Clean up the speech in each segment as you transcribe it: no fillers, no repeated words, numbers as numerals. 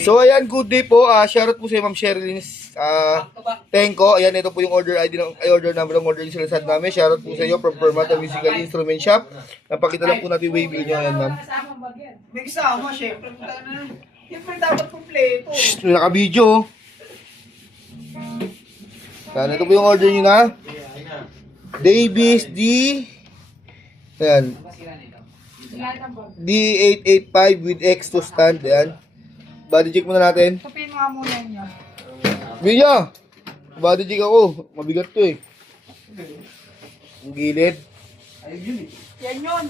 So ayan, good day po. Shoutout po sa Ma'am Sherilyn Tenko. Ayan, ito po yung order ID ng order number ng order yung silasad namin. Shoutout po sa iyo from Permata Musical Instrument Shop. Napakita lang po natin yung wave nyo. Ayan, ma'am. May kasama, syempre. Siyempre dapat kompleto. Shhh, naka-video. Ayan, ito po yung order nyo na. Davis D. Ayan. D885 with X2 stand. Ayan. Body check muna natin. Tapin mo nga muna niya. Billa! Body check ako. Mabigat to eh. Ang gilid. Yan yun.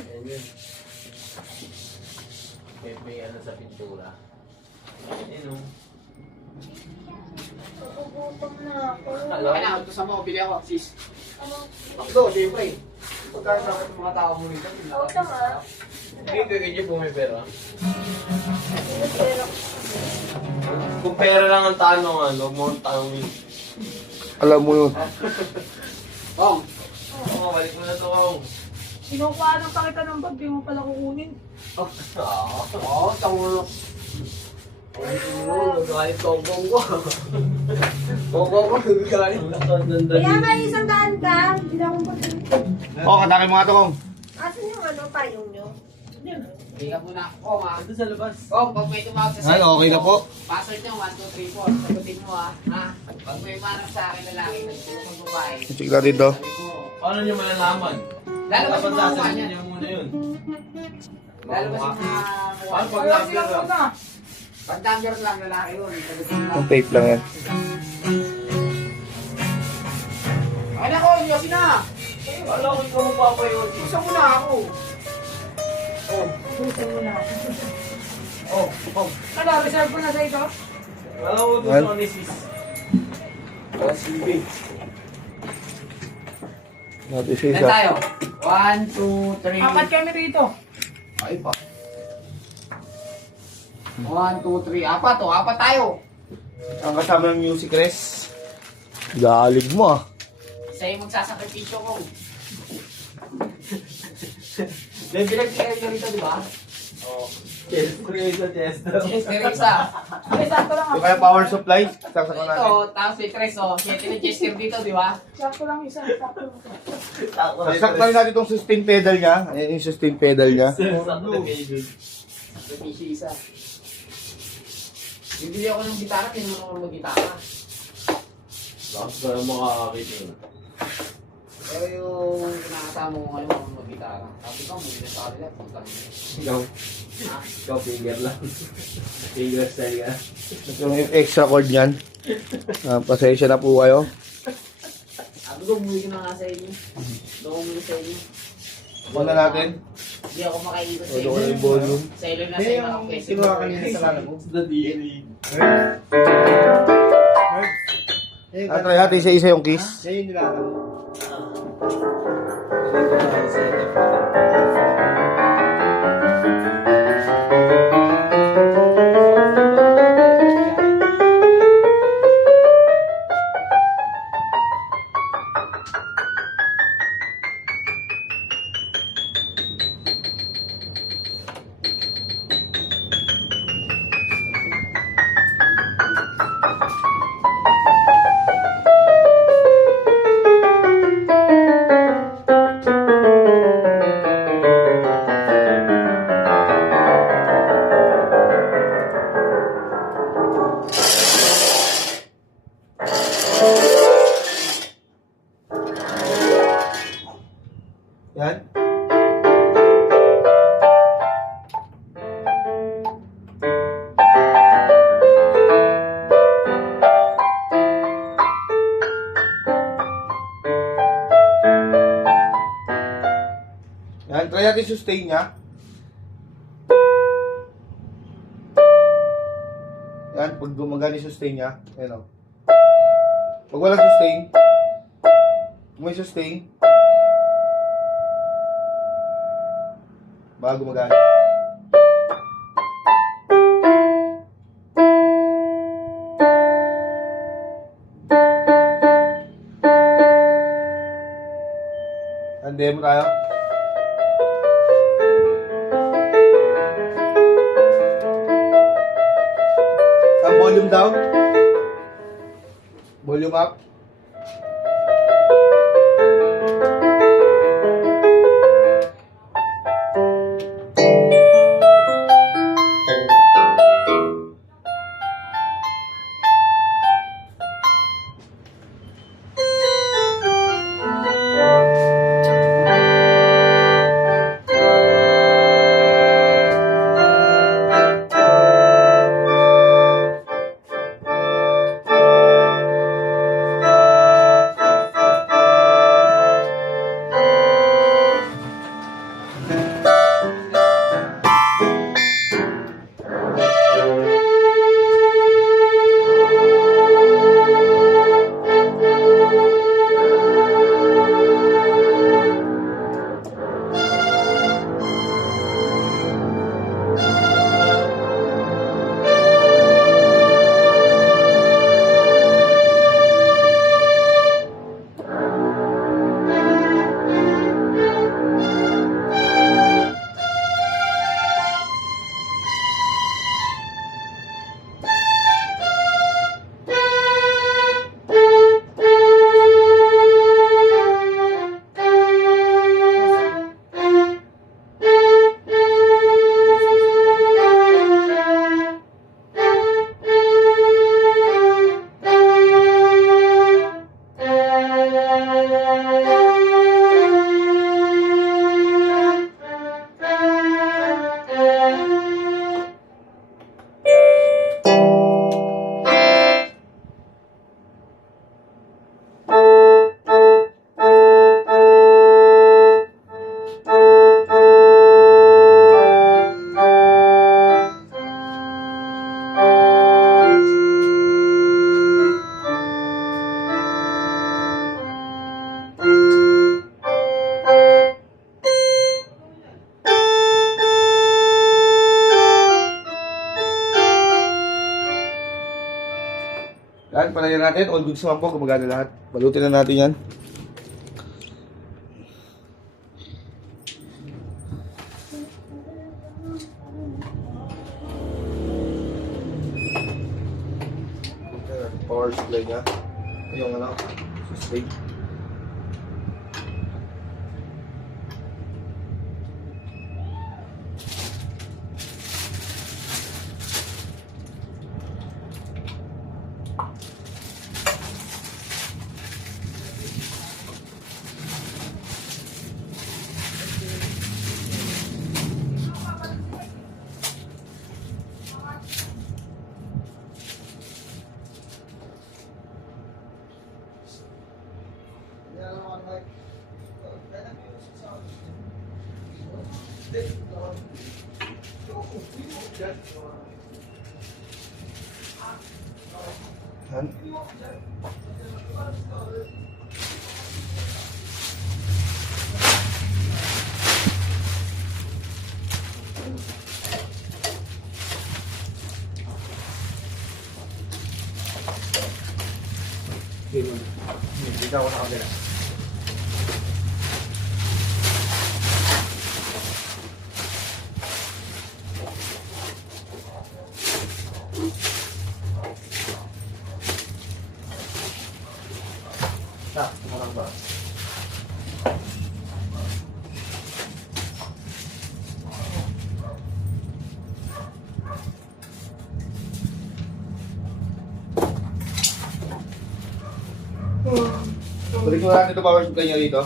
May ano sa pintura. Ayun o. Nagugutom na ako. Kailangan ito sa mga bili ako, sis. Ako, siyempre. Pagkaan sa mga tao mo nito. Oo, tama. Hindi ko ganyan po may pera. Pero, Kung pera lang ang tanong, huwag mo ang tanongin. Alam mo yun. Kong. Oo, balik mo na ito, Kong. Sinukuha ng pakita ng bag, di mo pala kukunin. Oo, tango. Oo, nagalit Kong-Kong ko. Kong-Kong ko, nagalit. kaya nga isang daan ka, hindi na akong pagkakas. Oh, katakin mo nga to, Kong. Asan yung ano, payong nyo? Hindi ka muna. Kong ha. Ando sa labas. Kong, pag may tumawag sa Ay, okay na po. password nyo, 1, 2, 3, 4. Sagutin mo ha. Ha? Pag may manap sa akin lalaki, nagtulong ng babae. Check natin to. Sabi ko, Paano niyo malalaman? lalabas Dapat yung mga mukha sasabihin niya. niyo muna yun. Lalabas yung mga mukha Paano niya. pag Kaya number sila lang? na. Pag number lang, lalaki yun. Sagutin mo. Ang tape lang yan. Okay na ko, Yossi na. Wala ko ikaw magpapayon. Gusto mo na ako. Gusto mo na. Oh, Kong. Ano, reserve ko na sa ito? Wala ko gusto ni sis. Wala silbi. Natin sa Ilan isa. tayo? 1, 2, 3. Apat kami rito. Ay pa. 1, 2, 3. Apat o. Apat tayo. Ang kasama ng music res. Galig mo ah. Isa yung magsasakripisyo ko. May pinag-tiyan nyo rito, di ba? Oo. Chester. Chester isa. Ay, sakto lang Yung ako. kaya power supply, saksak ko Ito, natin. tapos may tres, oh. Siyete na Chester dito, di ba? Sakto lang isa. Sakto lang. Saksak natin itong sustain pedal niya. Ayan yung sustain pedal niya. Sakripisyo isa. Bibili ako ng gitara, tinulong ako mag-gitara. Lakas ka na makakakit yun. Pero yung nakasama ko ngayon ako mag-gitara. Sabi ko, muli na sa kanila, putang ina. Ikaw. Ikaw finger lang. Finger style ka. Yung extra chord niyan. Pasensya na po kayo. Sabi ko, muli ko na nga sa inyo. Doon ko muli sa inyo. Muna natin. Hindi ako makaikot sa Doon ko inyo. na yung volume. Sa ilo na sa inyo ako kasi. The DNA. Try natin isa-isa yung kiss. Yan. Yan, try natin sustain niya. Yan, pag gumagana yung sustain niya, ayan o. Pag walang sustain, kung may sustain, baka gumagana. Demo tayo. volume down. Volume up. Yan, palayan natin. All goods naman po, gumagana lahat. Balutin na natin yan. Power supply niya. Yung ano, sustain. Yan. Dito ako sa kabila. Marang ba? Balik mo lang ito power supply niya dito.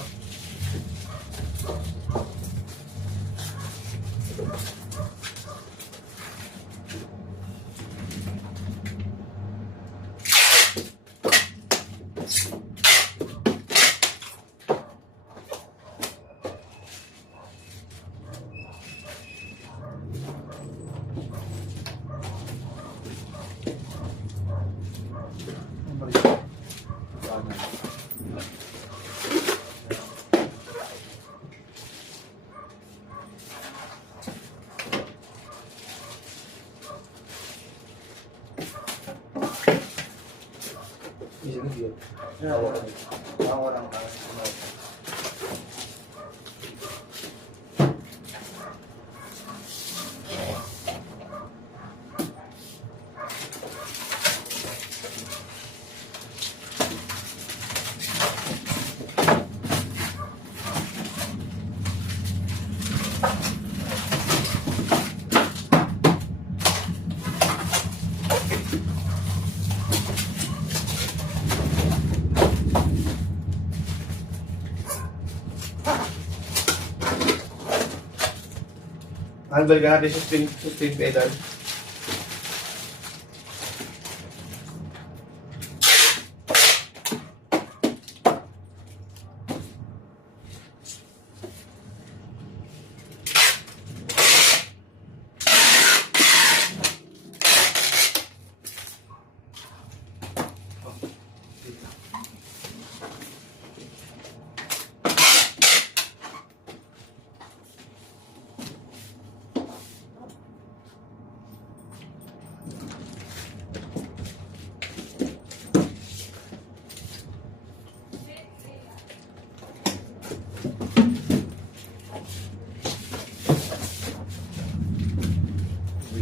Handle ka natin sustain pedal.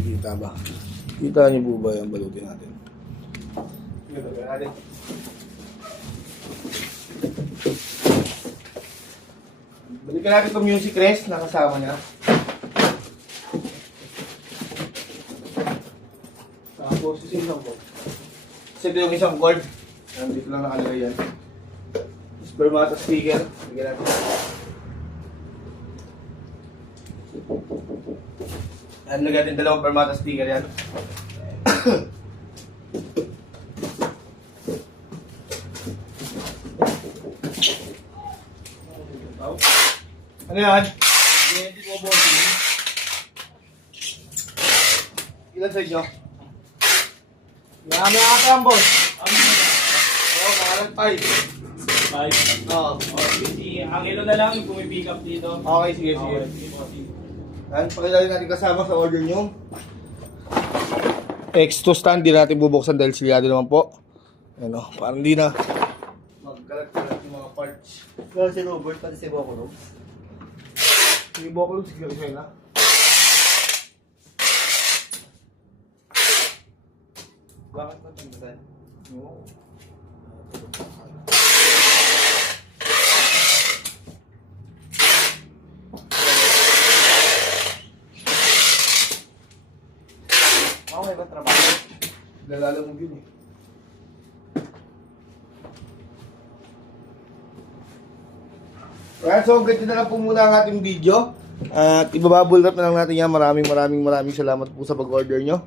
Kita ba? Kita niyo po ba yung balutin natin? Balutin natin. Balikan natin itong music rest na kasama niya. Tapos yung isang cord. Kasi ito yung isang cord. Nandito lang nakalagay yan. Spermata speaker. Bigyan natin. Nalagay natin dalawang permata speaker yan. Ano yan? Ilan sa inyo? Marami ang akam, boss. Oo, makalang 5. 5. Oo. Si Angelo na lang yung pumipick up dito. Okay, sige. Yan, pakilala natin kasama sa order nyo. X2 stand, di natin bubuksan dahil silyado naman po. Ano, parang di na magkalat-kalat yung mga parts. Pero si Robert, pati si Boko, no? Sige, boko lang, sige sa'yo na. Bakit mo tanggalan? Oo. Ako may ba trabaho? Lalala mo yun eh. Alright, so ganito na lang po muna ang ating video. At ibababol wrap na lang natin yan. Maraming salamat po sa pag-order nyo.